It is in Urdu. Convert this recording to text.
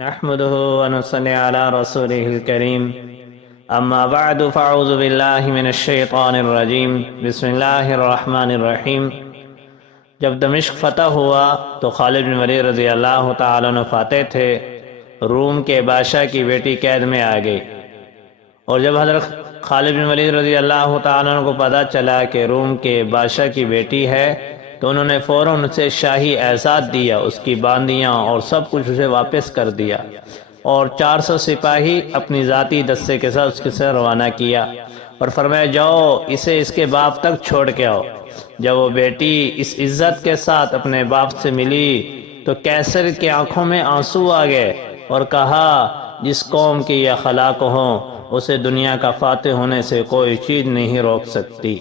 نحمده ونصلي على رسوله الكريم اما بعد فاعوذ باللہ من الشیطان الرجیم بسم اللہ الرحمن الرحیم۔ جب دمشق فتح ہوا تو خالد بن ولید رضی اللہ تعالیٰ عنہ فاتح تھے۔ روم کے بادشاہ کی بیٹی قید میں آ گئی، اور جب حضرت خالد بن ولید رضی اللہ تعالیٰ عنہ کو پتہ چلا کہ روم کے بادشاہ کی بیٹی ہے تو انہوں نے فوراً اسے شاہی اعزاز دیا، اس کی باندیاں اور سب کچھ اسے واپس کر دیا، اور 400 سپاہی اپنی ذاتی دستے کے ساتھ اس کے ساتھ روانہ کیا اور فرمایا جاؤ اسے اس کے باپ تک چھوڑ کے آؤ۔ جب وہ بیٹی اس عزت کے ساتھ اپنے باپ سے ملی تو قیصر کی آنکھوں میں آنسو آ گئے اور کہا جس قوم کی یہ اخلاق ہوں اسے دنیا کا فاتح ہونے سے کوئی چیز نہیں روک سکتی۔